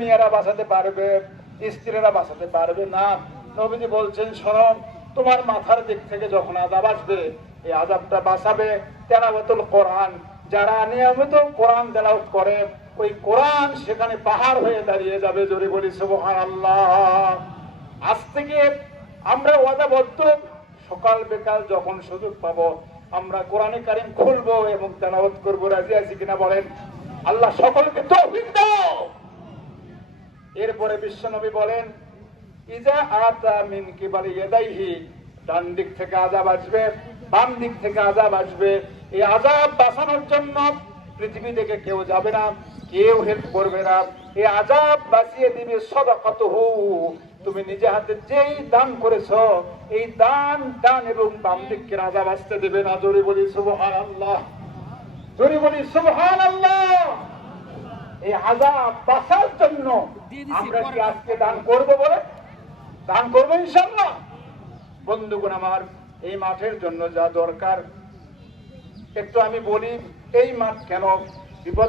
মেয়েরা বাঁচাতে পারবে, স্ত্রীরা বাঁচাতে পারবে না। নবীজি বলছেন, শোনো, তোমার মাথার দিক থেকে যখন আযাব আসবে, এই আযাবটা বাঁচাবে তেলাওয়াতুল কোরআন। যারা নিয়মিত কোরআন তেলাওয়াত করে, ওই কোরআন সেখানে পাহাড় হয়ে দাঁড়িয়ে যাবে। জোরে বলি সুবহানাল্লাহ। আজ থেকে আমরা ওয়াদাবদ্ধ, সকাল বিকাল যখন সুযোগ পাবো আমরা কোরআনে কারীম খুলবো এবং তেলাওয়াত করবো। রাজি আছি কিনা বলেন? আল্লাহ সকলকে তৌফিক দাও। এরপরে বিশ্বনবী বলেন, ইজা আতা মিন কিবালি ইয়াদাইহি, ডান দিক থেকে আযাব আসবে, বাম দিক থেকে আযাব আসবে। এই আযাব বাঁচানোর জন্য পৃথিবী থেকে কেউ যাবে না, কেউ হেল্প করবে না। এই আযাব বাঁচিয়ে দিবে সাদাকাতুহু, তুমি নিজে হাতে যেই দান করেছো এই দান, ডান এবং বাম দিকের আযাব আসতে দেবে না। জোরে বলি সুবহানাল্লাহ, জোরে বলি সুবহানাল্লাহ। এই আযাব বাঁচার জন্য আমরা কি আজকে দান করব? বলে দান করবো ইনশাআল্লাহ। বন্ধুগণ আমার, এই মাঠের জন্য যা দরকার একটু আমি বলি। এই মাঠ কেন বিপদ